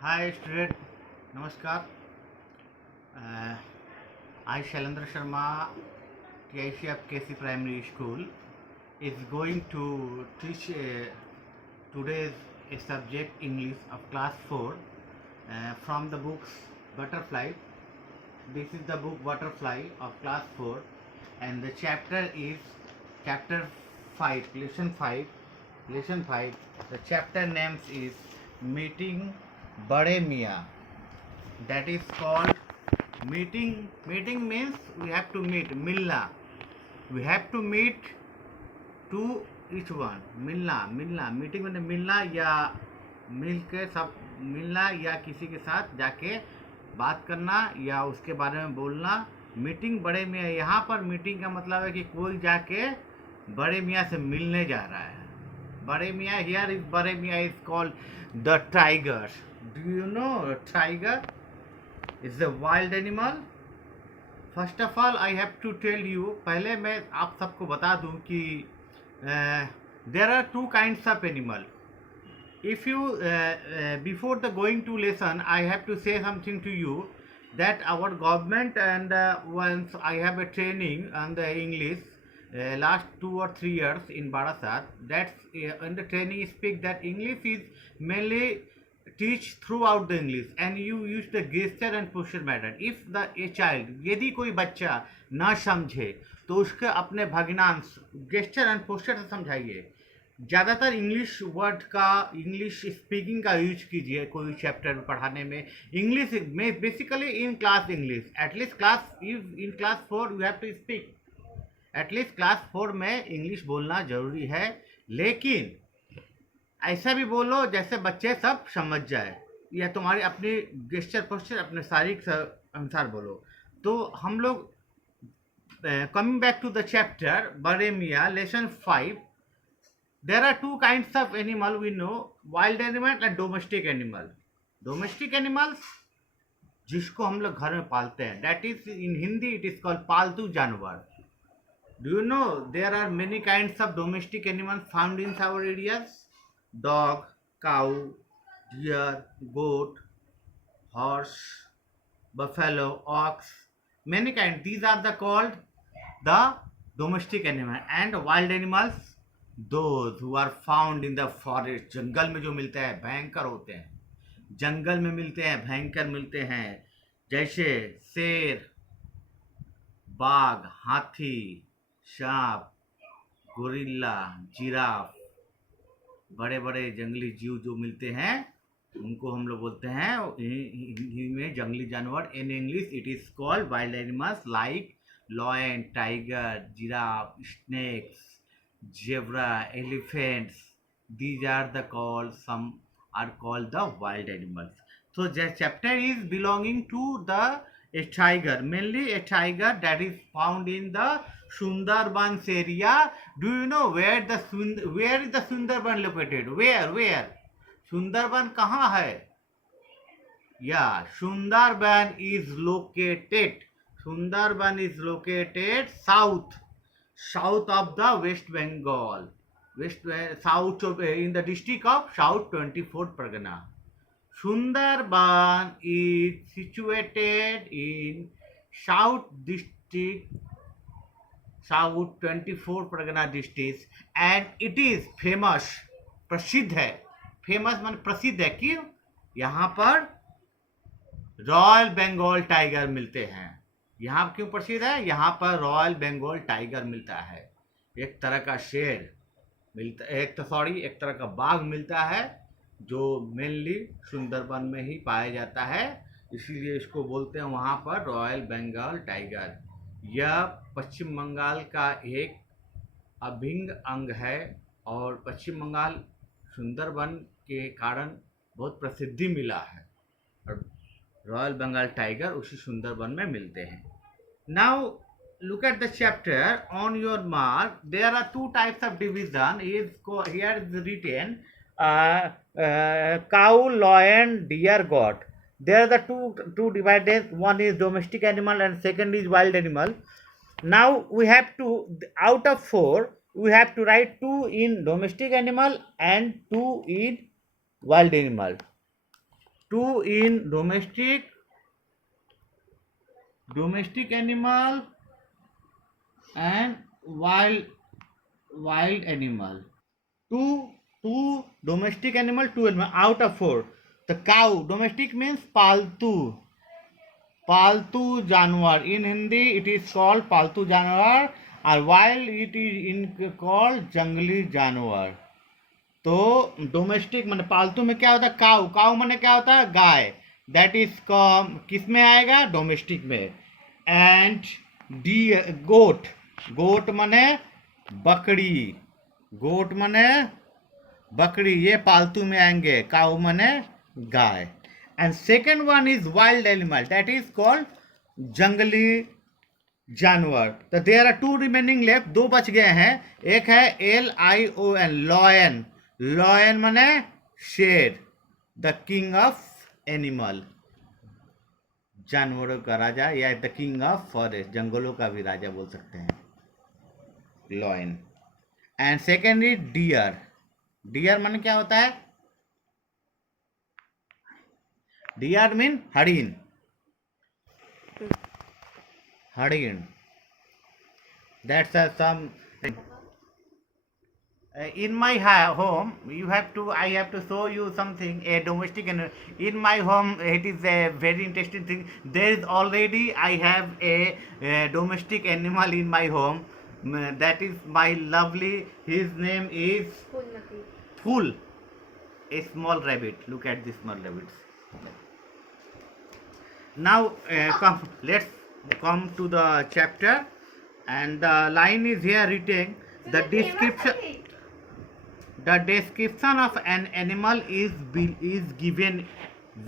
Hi student, Namaskar. Uh, I Shailendra Sharma, TICF KC Primary School, is going to teach today's a subject English of class 4 from the books Butterfly. This is the book Butterfly of class 4 and the chapter is chapter 5, lesson 5. Lesson 5. The chapter names is Meeting Bade Mia. That is called meeting means we have to meet milna, we have to meet to each one. मिलना meeting में मिलना या मिल के सब मिलना या किसी के साथ जाके बात करना या उसके बारे में बोलना. मीटिंग बड़े मियाँ, यहाँ पर मीटिंग का मतलब है कि कोई जाके बड़े मियाँ से मिलने जा रहा है. बड़े मियाँ, here is Bade Miyan is called the tiger. Do you know tiger is a wild animal. First of all I have to tell you, पहले मैं आप सबको बता दूं कि there are two kinds of animal. if you before the going to lesson I have to say something to you that our government and once I have a training on the English last 2 or 3 years in Barasat. That's in the training speak that English is mainly teach throughout the English and you use the gesture and posture method. If the a child, यदि कोई बच्चा ना समझे तो उसके अपने भग्नांश gesture and posture से समझाइए. ज़्यादातर इंग्लिश वर्ड का, इंग्लिश स्पीकिंग का यूज कीजिए कोई चैप्टर पढ़ाने में. इंग्लिश में basically in class English at least class in class 4 you have to speak. At least class 4 में इंग्लिश बोलना ज़रूरी है, लेकिन ऐसा भी बोलो जैसे बच्चे सब समझ जाए, या तुम्हारी अपनी गेस्चर पोस्चर अपने शारीरिक अनुसार बोलो. तो हम लोग coming back to the chapter Bade Miyan lesson 5. There are two kinds of animal we know, wild animal and domestic animal. Domestic animals जिसको हम लोग घर में पालते हैं, that is in Hindi it is called पालतू जानवर. Do you know there are many kinds of domestic animals found in our areas? Dog, cow, deer, goat, horse, buffalo, ox, many kinds. These are the called the domestic animal. And wild animals, those who are found in the forest. जंगल में जो मिलते हैं भयंकर होते हैं, जंगल में मिलते हैं भयंकर मिलते हैं, जैसे शेर, बाघ, हाथी, सांप, गोरिल्ला, जिराफ, बड़े बड़े जंगली जीव जो मिलते हैं उनको हम लोग बोलते हैं हिंदी में जंगली जानवर. In English it is called wild animals like lion, tiger, giraffe, snakes, zebra, elephants. These are the called, some are called the wild animals. So the chapter is belonging to the a tiger, mainly a tiger that is found in the Sundarbans area. Do you know where is the Sundarban located? Where Sundarban कहाँ है? Yeah, Sundarban is located south of the West Bengal, south of in the district of South 24th Pargana. Sundarban is situated in South district, South 24 Pargana district, and it is famous, प्रसिद्ध है. Famous मान प्रसिद्ध है. क्यों? यहाँ पर royal Bengal tiger मिलते हैं. यहाँ क्यों प्रसिद्ध है? यहाँ पर रॉयल बंगाल टाइगर मिलता है, एक तरह का शेर मिलता, एक तरह का बाघ मिलता है जो मेनली सुंदरबन में ही पाया जाता है, इसीलिए इसको बोलते हैं वहाँ पर रॉयल बंगाल टाइगर. यह पश्चिम बंगाल का एक अभिन्न अंग है और पश्चिम बंगाल सुंदरबन के कारण बहुत प्रसिद्धि मिला है और रॉयल बंगाल टाइगर उसी सुंदरबन में मिलते हैं. Now look at the chapter on your mark. There are two types of division. Here is written cow, lion, deer, goat. There are the two divided. One is domestic animal and second is wild animal. Now we have to, out of 4 we have to write 2 in domestic animal and 2 in wild animal. 2 in domestic animal and wild animal. Two domestic animal, 2 animal out of 4. The cow, domestic means पालतू जानवर. In Hindi it is called पालतू जानवर, और wild it is called जंगली जानवर. तो domestic माने पालतू में क्या होता है? काउ माने क्या होता है? गाय. दैट इज किस में आएगा? डोमेस्टिक में. एंड गोट माने बकरी, ये पालतू में आएंगे. काउ माने गाय. And second one is wild animal, that is called जंगली जानवर. तो देयर आर 2 रिमेनिंग लेफ्ट. 2 बच गए हैं. एक है LION, लॉयन माने शेर. द किंग ऑफ एनिमल, जानवरों का राजा, या द किंग ऑफ फॉरेस्ट, जंगलों का भी राजा बोल सकते हैं, lion. And second is deer माने क्या होता है? डियर मीन हरिण. That's some. In my home, I have to show you something, a domestic, and in my home it is a very interesting thing. There is already, I have a domestic animal in my home. That is my lovely. His name is Phool, a small rabbit. Look at this small rabbits. Now let's come to the chapter, and the line is here written. The description of an animal is given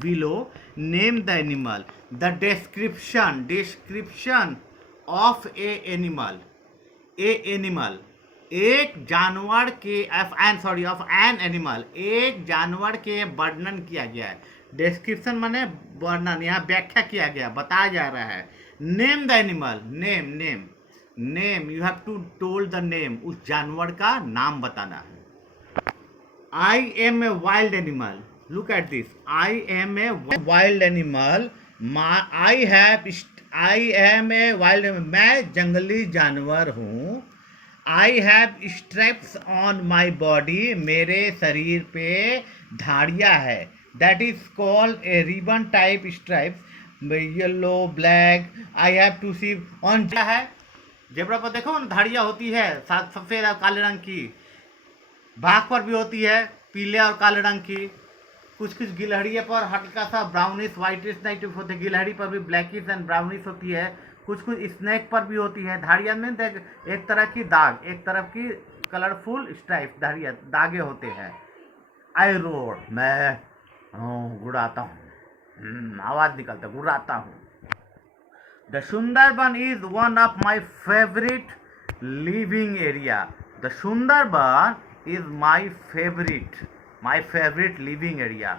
below. Name the animal. The description of a animal. एक जानवर के of an animal, एक जानवर के वर्णन किया गया है. डिस्क्रिप्शन माने वर्णन, यहाँ व्याख्या किया गया, बताया जा रहा है. Name the animal, name, you have to told the name, उस जानवर का नाम बताना है. I am a wild animal. Look at this. I am a wild animal. I am a wild, मैं जंगली जानवर हूँ. I have straps on my body, मेरे शरीर पे धारियाँ है. That is called a ribbon type stripes, yellow black. I have to see on. क्या है? जेब्रा पर देखो ना धारियाँ होती है, सफेद और काले रंग की. बाघ पर भी होती है पीले और काले रंग की. कुछ गिलहरियों पर हल्का सा ब्राउनिश वाइटिश नाइट होते हैं. गिलहरी पर भी ब्लैकिश एंड ब्राउनिश होती है. कुछ स्नैक पर भी होती है. धारियाँ में एक तरह की दाग, एक तरफ की कलरफुल स्ट्राइप धारियाँ, दागे होते हैं. आई रोड, मैं गुड़ाता हूँ, आवाज़ निकलता, गुड़ाता हूँ. The Sundarban is one of my favourite living area. The Sundarban is my favourite living area.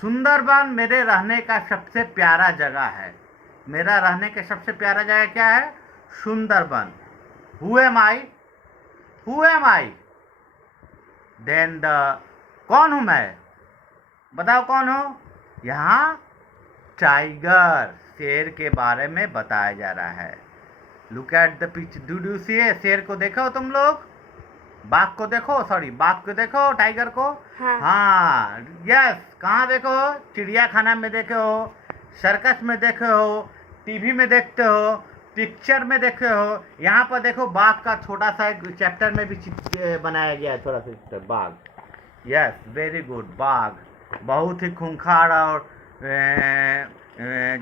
Sundarban मेरे रहने का सबसे प्यारा जगह है. मेरा रहने का सबसे प्यारा जगह क्या है? Sundarban. Who am I? Then कौन हूँ मैं? बताओ कौन हो? यहाँ टाइगर, शेर के बारे में बताया जा रहा है. Look at the picture. Do see. शेर को देखो तुम लोग, बाघ को देखो, टाइगर को. हाँ यस. कहाँ देखो? चिड़ियाखाना में देखे हो, सर्कस में देखे हो, टीवी में देखते हो, पिक्चर में देखे हो. यहाँ पर देखो बाघ का छोटा सा एक चैप्टर में भी बनाया गया है, थोड़ा सा बाघ. Yes, very good. बाघ बहुत ही खूंखार और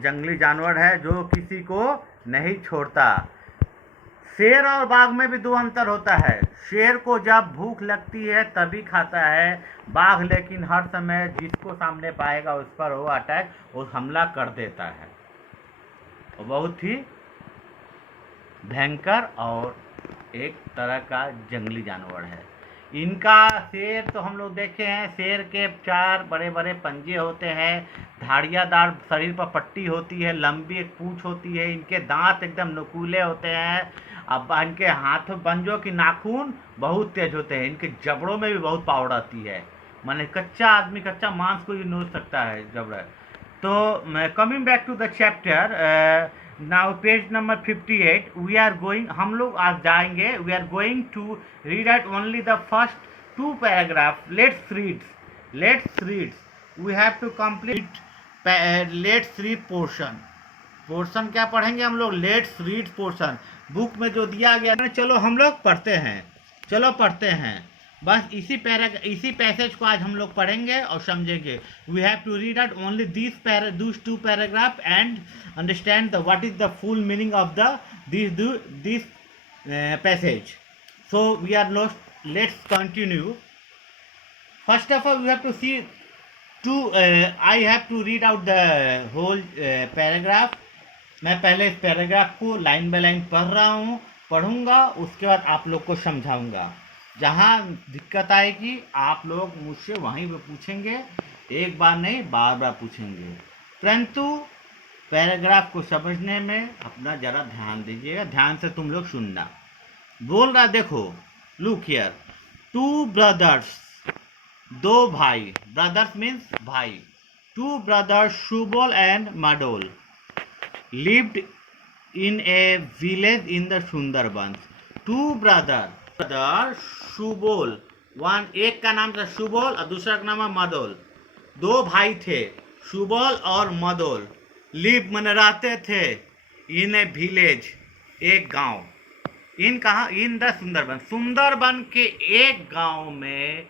जंगली जानवर है जो किसी को नहीं छोड़ता. शेर और बाघ में भी 2 अंतर होता है. शेर को जब भूख लगती है तभी खाता है. बाघ लेकिन हर समय जिसको सामने पाएगा उस पर वो अटैक, वो हमला कर देता है. वो बहुत ही भयंकर और एक तरह का जंगली जानवर है. इनका शेर तो हम लोग देखे हैं, शेर के 4 बड़े बड़े पंजे होते हैं, धारियादार शरीर पर पट्टी होती है, लंबी एक पूंछ होती है, इनके दांत एकदम नुकीले होते हैं. अब इनके हाथों पंजों की नाखून बहुत तेज होते हैं, इनके जबड़ों में भी बहुत पावर आती है. माने कच्चा आदमी कच्चा मांस को ही नोच सकता है जब रहे। तो coming back to the chapter, now page number 58 we are going, हम लोग आज जाएंगे, we are going to read out only the first 2 paragraph. Let's read, we have to complete, let's read portion क्या पढ़ेंगे हम लोग, लेट्स रीड पोर्शन, बुक में जो दिया गया ना, चलो हम लोग पढ़ते हैं, चलो पढ़ते हैं, बस इसी पैसेज को आज हम लोग पढ़ेंगे और समझेंगे। We have to read out only this 2 paragraph and understand the what is the full meaning of the this passage. So we are not, let's continue. First of all we have to see I have to read out the whole paragraph। मैं पहले इस paragraph को line by line पढ़ूंगा, उसके बाद आप लोग को समझाऊंगा। जहाँ दिक्कत आएगी आप लोग मुझसे वहीं पे पूछेंगे, एक बार नहीं बार बार पूछेंगे, परंतु पैराग्राफ को समझने में अपना ज़रा ध्यान दीजिएगा, ध्यान से तुम लोग सुनना। बोल रहा देखो, लुक हियर, 2 brothers, 2 भाई, ब्रदर्स मीन्स भाई, 2 brothers Subal and Madol lived in a village in the Sundarbans। 2 brother Subal, एक का नाम था सुबोल और दूसरा का नाम है मदोल। 2 भाई थे, सुबोल और मदोल, लिव मन रहते थे, इन ए विलेज, एक गांव, इन कहा, इन द सुंदरबन, सुंदरबन के एक गांव में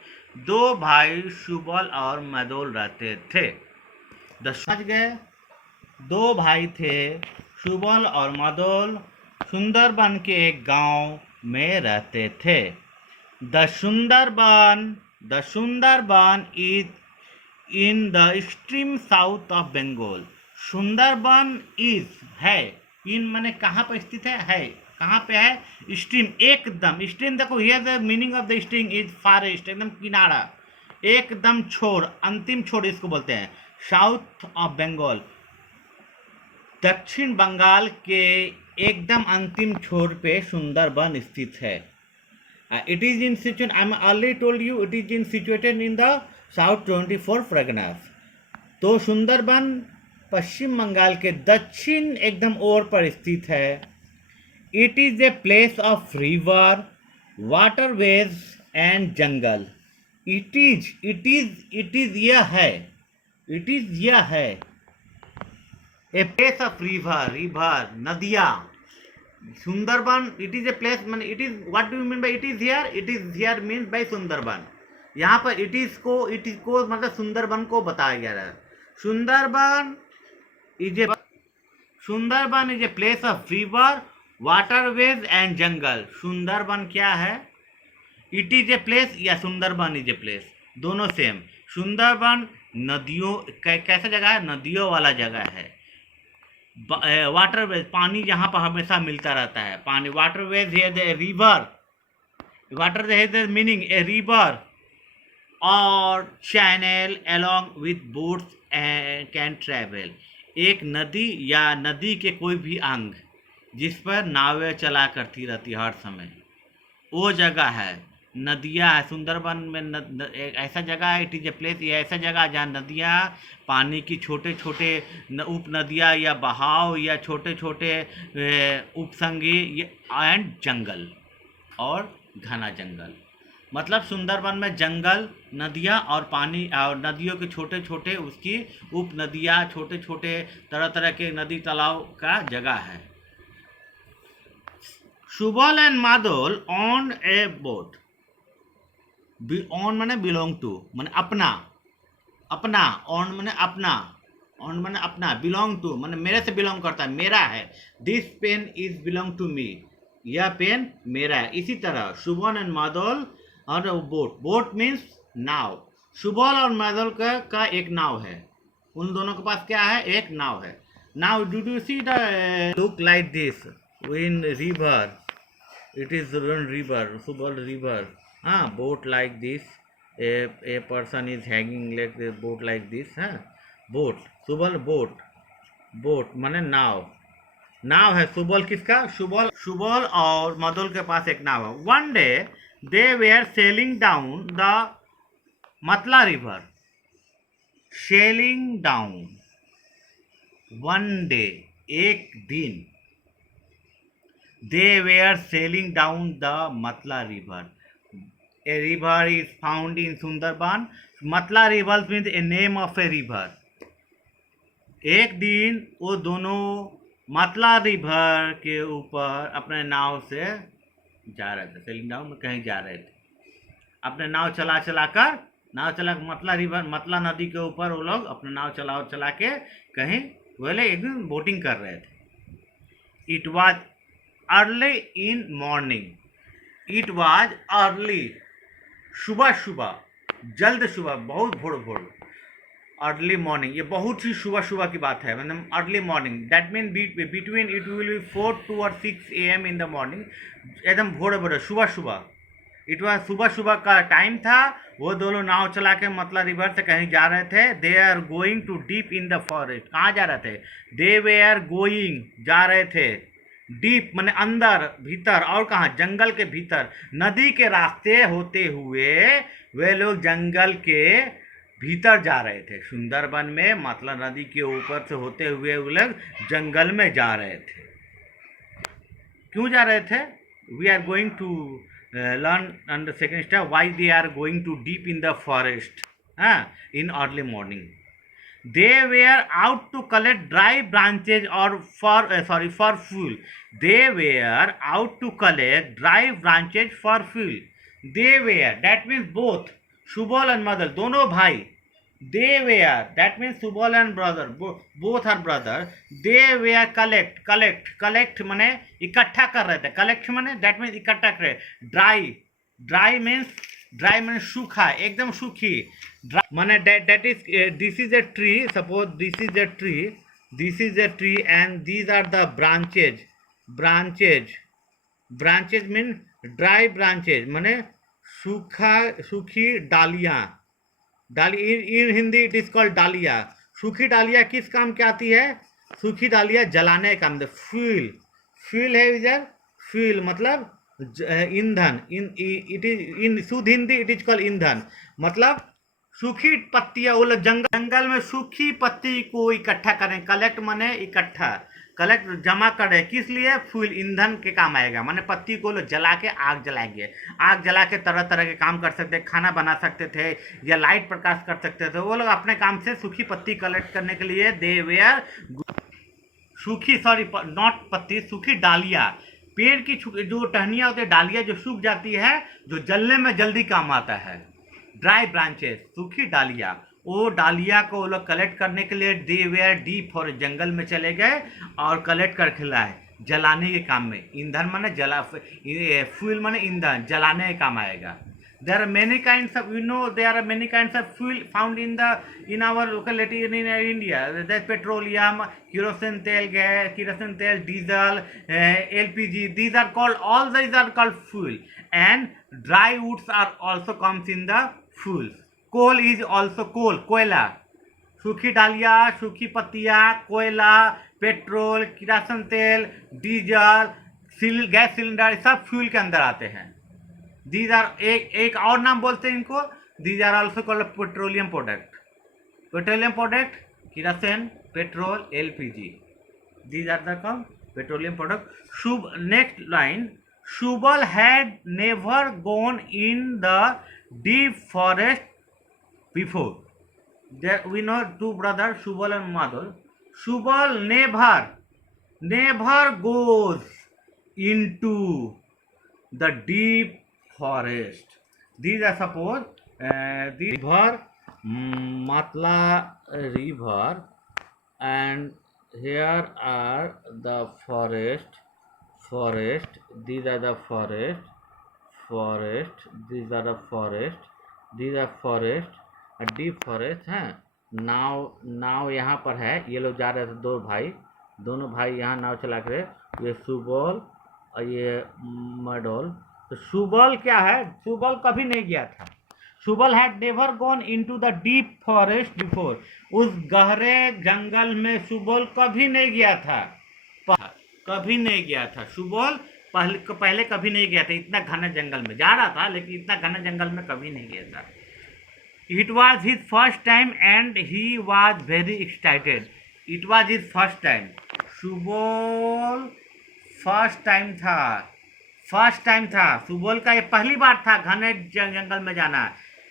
2 भाई सुबल और मदोल रहते थे। समझ गए, 2 भाई थे, सुबल और मदोल, सुंदरबन के एक गांव में रहते थे। The Sundarban is in the extreme south of Bengal. Sundarban is है, इन माने कहाँ पर स्थित है, कहाँ पे है, स्ट्रीम, एकदम स्ट्रीम, देखो here the meaning of the stream is forest, एकदम किनारा, एकदम छोर, अंतिम छोर इसको बोलते हैं, साउथ ऑफ बंगाल, दक्षिण बंगाल के एकदम अंतिम छोर पे सुंदरबन स्थित है। It is in situated, I am already told you, it is in situated in the south 24 Parganas. तो सुंदरबन पश्चिम बंगाल के दक्षिण एकदम ओर पर स्थित है। It is a place of river, waterways and jungle. It is यह है ए प्लेस ऑफ रिवर, नदियाँ, Sundarban, it is a place, मान it is, what do you mean by it is here means by Sundarban. यहाँ पर it is को मतलब सुंदरबन को बताया गया है। Sundarban is a place of river, waterways and jungle. Sundarban क्या है, इट इज ए प्लेस या सुंदरबन इज ए प्लेस, दोनों सेम। सुंदरबन नदियों, कैसा जगह है, नदियों वाला जगह है। वाटरवेज, पानी जहाँ पर हमेशा मिलता रहता है, पानी, वाटरवेज है द रिवर, वाटर है द मीनिंग ए रिवर और channel along with boats can travel. एक नदी या नदी के कोई भी अंग जिस पर नावें चला करती रहती हर समय, वो जगह है, नदियाँ है। सुंदरबन में एक ऐसा जगह है, इट इज ए प्लेस, ये ऐसा जगह जहाँ नदियाँ, पानी की छोटे छोटे उप नदियाँ या बहाव या छोटे छोटे उपसंगी एंड जंगल और घना जंगल। मतलब सुंदरबन में जंगल, नदियाँ और पानी और नदियों के छोटे छोटे उसकी उप नदियाँ, छोटे छोटे तरह तरह के नदी तालाब का जगह है। Subal and Madol on a boat, on माने बिलोंग टू, माने अपना, ऑन माने अपना, बिलोंग टू माने मेरे से बिलोंग करता है, मेरा है। This pen is belong to me, यह पेन मेरा है। इसी तरह सुबल एंड मादोल और बोट मीन्स नाव। सुबल और मादोल का एक नाव है, उन दोनों के पास क्या है, एक नाव है। Now do you see the look like this in river, it is river, Subal river, boat like this, a person is hanging like the boat like this, boat, Subal boat माने नाव है। सुबल किसका, सुबल और मदोल के पास एक नाव है। One day they were sailing down the Matla river sailing down one day, एक दिन, they were sailing down the Matla river. A river is found in Sundarban. Matla river means a name of a river. एक दिन वो दोनों मतला river के ऊपर अपने नाव से जा रहे थे, सेलिंग डाउन में कहीं जा रहे थे, अपने नाव चला मतला रिवर, मतला नदी के ऊपर वो लोग अपने नाव चला के कहीं बोले एक दिन बोटिंग कर रहे थे। It was early in morning, it was early, सुबह, जल्द सुबह, बहुत भोर, अर्ली मॉर्निंग, ये बहुत ही सुबह की बात है, मतलब early morning, that mean between it will be 4 to or 6 AM in the morning, एकदम भोर सुबह, इट वॉज सुबह का टाइम था। वो दोनों नाव चला के मतला रिवर से कहीं जा रहे थे। They are going to deep in the forest, कहाँ जा रहे थे? दे वे आर गोइंग, जा रहे थे, डीप माने अंदर, भीतर, और कहाँ? जंगल के भीतर, नदी के रास्ते होते हुए वे लोग जंगल के भीतर जा रहे थे। सुंदरबन में मतला नदी के ऊपर से होते हुए वो लोग जंगल में जा रहे थे। क्यों जा रहे थे? We are going to learn on the second step why they are going to deep in the forest in early morning. They were out to collect dry branches or for fuel. They were out to collect dry branches for fuel. They were, that means both, Subal and Madal, दोनों भाई। They were, that means Subal and brother, both are brother. They were collect माने इकट्ठा कर रहे थे, collect माने that means इकट्ठा कर रहे। dry means सूखा, एकदम सूखी, माने that is this is a tree, suppose this is a tree and these are the branches mean dry branches, माने सूखी डालियाँ, इन हिंदी इट इज कॉल्ड डालिया। सूखी डालिया किस काम की आती है? सूखी डालिया जलाने का काम। फ्यूल है इधर, फ्यूल मतलब ईंधन, इट इज इन शुद्ध हिंदी इट इज कॉल्ड ईंधन, मतलब सूखी पत्तियां, वो लोग जंगल में सूखी पत्ती को इकट्ठा करें, कलेक्ट माने इकट्ठा, कलेक्ट जमा करें, किस लिए? फ्यूल, ईंधन के काम आएगा, माने पत्ती को लोग जला के आग जलाएंगे, आग जला के तरह तरह के काम कर सकते, खाना बना सकते थे या लाइट प्रकाश कर सकते थे। वो लोग अपने काम से सूखी पत्ती कलेक्ट करने के लिए दे वेयर सूखी, नॉट पत्ती, सूखी डालियाँ, पेड़ की जो टहनियाँ होती है, डालियाँ जो सूख जाती है, जो जलने में जल्दी काम आता है, ड्राई ब्रांचेस, सूखी डालियाँ। वो डालिया को वो लोग कलेक्ट करने के लिए दे वेयर डीप और जंगल में चले गए और कलेक्ट कर खिलाए, जलाने के काम में। ईंधन माने फ्यूल माने ईंधन, जलाने के काम आएगा। There are many kinds of, there are many kinds of fuel found in our locality in India. There's petroleum, kerosene tel, diesel, LPG. All these are called fuel. And dry woods are also comes in the fuel. Coal is also कोयला, सूखी डालियाँ, सूखी पत्तियाँ, कोयला, petrol, किरासन तेल, diesel, gas cylinder, सब fuel के अंदर आते हैं। दीज आर, एक और नाम बोलते हैं इनको, these are also called petroleum product, किरासन, petrol, LPG, these are the called petroleum product. Next line, Subal had never gone in the deep forest before. There we know two brothers, Subal and Madhur. Subal never goes into the deep forest. These are suppose the river, Matla river, and here are the forest. These are the forest. These are the forest. These are forest, a deep forest है। नाव यहाँ पर है, ये लोग जा रहे थे, दोनों भाई यहाँ नाव चला कर, ये सुबल और ये मडोल। तो सुबल क्या है? सुबल कभी नहीं गया था। Subal had never gone into the deep forest before. उस गहरे जंगल में सुबल कभी नहीं गया था, सुबल पहले कभी नहीं गया था। इतना घना जंगल में जा रहा था, लेकिन इतना घना जंगल में कभी नहीं गया था। It was his first time and he was very excited. It was his first time. Subol first time था, फर्स्ट टाइम था सुबोल का, ये पहली बार था घने जंगल में जाना.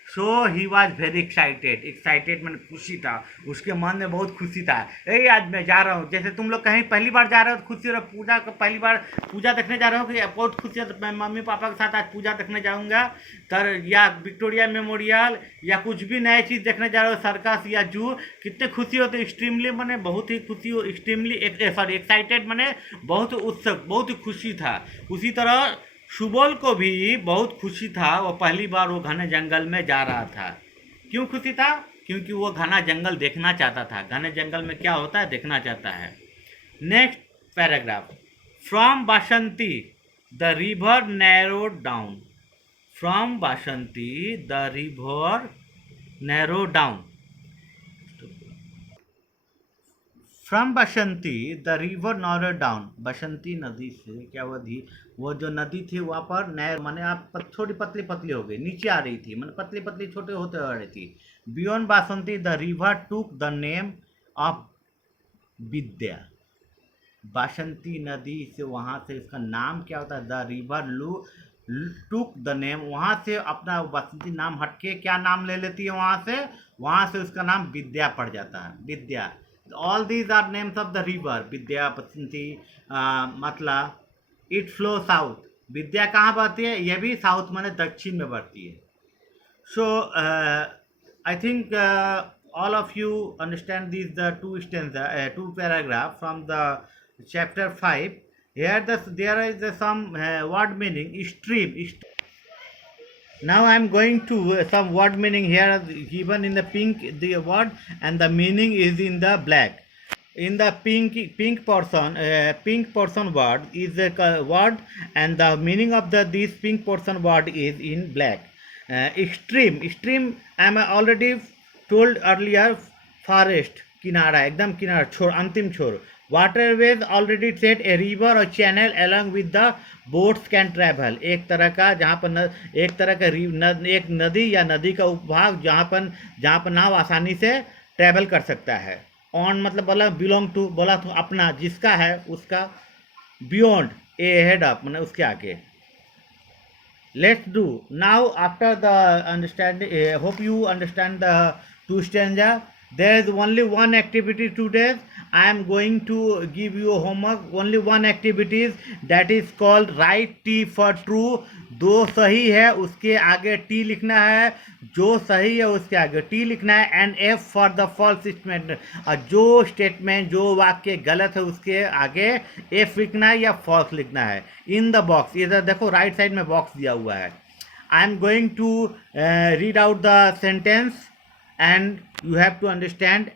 So he was very excited. Excited मैंने खुशी था, उसके मन में बहुत खुशी था. ए आज मैं जा रहा हूँ, जैसे तुम लोग कहीं पहली बार जा रहे हो तो खुशी हो रहा, पूजा का पहली बार पूजा देखने जा रहे हो कि बहुत खुशी है. तो मैं मम्मी पापा के साथ आज पूजा देखने जाऊँगा तर, या विक्टोरिया मेमोरियल या कुछ भी नए चीज़ देखने जा रहे हो, सर्कस या जू. कितने खुशी होते, एक्सट्रीमली मैंने बहुत ही खुशी हो, एक्सट्रीमली सॉरी एक्साइटेड मैंने बहुत उत्सुक, बहुत ही खुशी था. उसी तरह सुबोल को भी बहुत खुशी था, वो पहली बार वो घने जंगल में जा रहा था. क्यों खुशी था? क्योंकि वो घना जंगल देखना चाहता था. घने जंगल में क्या होता है देखना चाहता है. Next paragraph. From Basanti the river narrowed down. From Basanti the river narrow down. From Basanti the river narrow down. Basanti नदी से क्या हुआ थी, वो जो नदी थी वहाँ पर नहर माने आप थोड़ी पतली पतली हो गई, नीचे आ रही थी, माने पतली पतली छोटे होते आ रही थी. Beyond Basanti the river took the name of Vidya. Basanti नदी से वहाँ से इसका नाम क्या होता है, the river took the name, वहाँ से अपना बासंती नाम हटके क्या नाम ले लेती है, वहाँ से उसका नाम विद्या पड़ जाता है. विद्या. All these are names of the river. Vidya, Basanti, Matla. It flows south. विद्या कहाँ बहती है, ये भी साउथ माने दक्षिण में बढ़ती है. So I think all of you understand these the two paragraph from the chapter 5. Here there is some word meaning. Stream. Now I am going to some word meaning here given in the pink the word, and the meaning is in the black. In the pink portion word is a word, and the meaning of this pink portion word is in black. Extreme I am already told earlier. Forest किनारा, एकदम किनारा, छोर, अंतिम छोर. Waterways already set. A river और channel along with the boats can travel. एक तरह का जहाँ पर एक तरह का एक नदी या नदी का उपभाग जहाँ पर नाव आसानी से ट्रैवल कर सकता है. ऑन मतलब बोला बिलोंग टू, बोला तो अपना, जिसका है उसका. बियॉन्ड ए हेड अप मतलब उसके आगे. Let's do now after the understanding. Hope you understand the two stanza. There is only one activity today. I am going to give you homework. Only one activity that is called write T for true. दो सही है उसके आगे T लिखना है, जो सही है उसके आगे T लिखना है, and F for the false statement. और जो स्टेटमेंट जो वाक्य गलत है उसके आगे F लिखना है या false लिखना है. In the box, इधर देखो राइट साइड में बॉक्स दिया हुआ है. I am going to read out the sentence and you have to understand.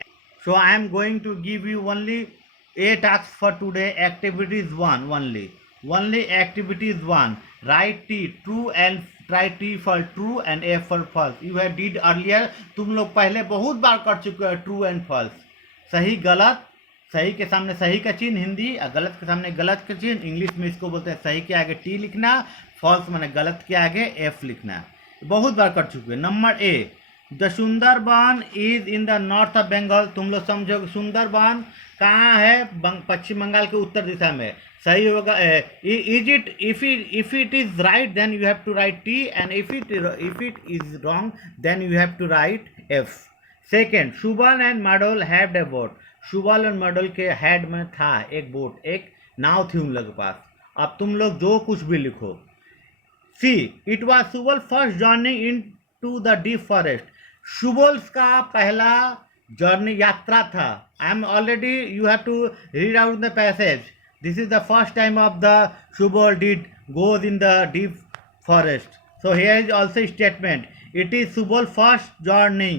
So I am going to give you only a task for today. Activities 1 only activities 1. Write T true and try T for true and F for false. You have did earlier. तुम लोग पहले बहुत बार कर चुके हो true and false. सही गलत, सही के सामने सही का चिन्ह हिंदी और गलत के सामने गलत का चिन्ह इंग्लिश में. इसको बोलते हैं सही के आगे T लिखना, फॉल्स माने गलत के आगे F लिखना. बहुत बार कर चुके हैं. Number A. The Sundarban is in the north of Bengal. तुम लोग समझो सुंदरबन कहाँ है, पश्चिम बंगाल के उत्तर दिशा में. सही होगा. Is it, if it is right then you have to write T, and if it is wrong then you have to write F. Second. Subal and Mondal have a boat. Subal और मॉडल के हेड में था एक बोट, एक नाव थी उन लोग के पास. अब तुम लोग जो कुछ भी लिखो. See. It was Subal first journey in to the deep forest. Subol's का पहला जर्नी यात्रा था. I am already, you have to read out the passage. This is the first time of the Subol did goes in the deep forest. So here is also statement. It is Subol first journey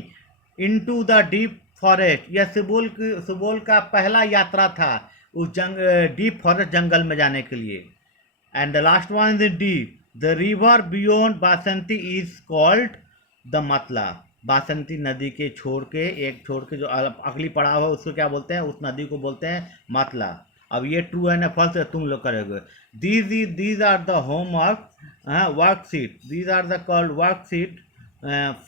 in to the deep forest. यह सुबोल का पहला यात्रा था उस deep forest जंगल में जाने के लिए. And the last one is D. The river beyond Basanti is called the मतला. बासंती नदी के छोड़ के जो अगली पड़ाव है उसको क्या बोलते हैं, उस नदी को बोलते हैं मतला. अब ये ट्रू है ना फॉल्स है तुम लोग करोगे. These are the homework worksheet. These are the called worksheet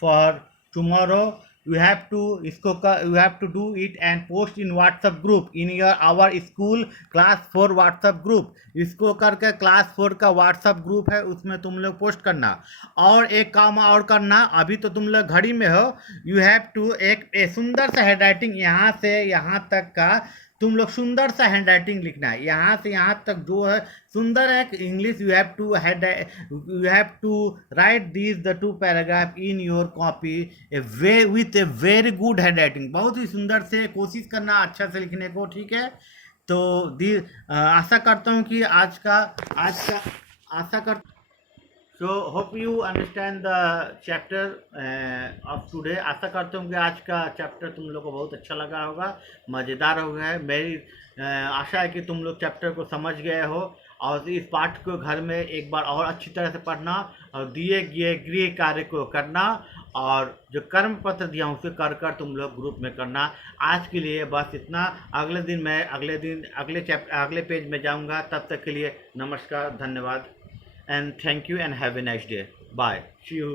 for tomorrow you have to you have to do it and post in WhatsApp group in our school class 4 WhatsApp group. इसको करके class 4 का WhatsApp group है, उसमें तुम लोग post करना। और एक काम और करना, अभी तो तुम लोग घड़ी में हो, यू हैव टू एक सुंदर सा हैंड राइटिंग यहाँ से यहाँ तक का तुम लोग सुंदर सा हैंड राइटिंग लिखना है, यहाँ से यहाँ तक जो है सुंदर है English. You have to write this the 2 paragraph in your copy with a very good handwriting. बहुत ही सुंदर से कोशिश करना अच्छा से लिखने को, ठीक है। तो आशा करता हूँ कि आज का आशा कर so hope you understand the chapter of today. आशा करता हूँ कि आज का चैप्टर तुम लोग को बहुत अच्छा लगा होगा, मज़ेदार हो गया है। मेरी आशा है कि तुम लोग चैप्टर को समझ गए हो और इस पाठ को घर में एक बार और अच्छी तरह से पढ़ना और दिए गए गृह कार्य को करना और जो कर्म पत्र दिया हूँ उसे कर कर तुम लोग ग्रुप में करना। आज के लिए बस इतना। अगले दिन मैं अगले पेज में जाऊँगा। तब तक के लिए नमस्कार, धन्यवाद, and thank you and have a nice day. Bye. See you.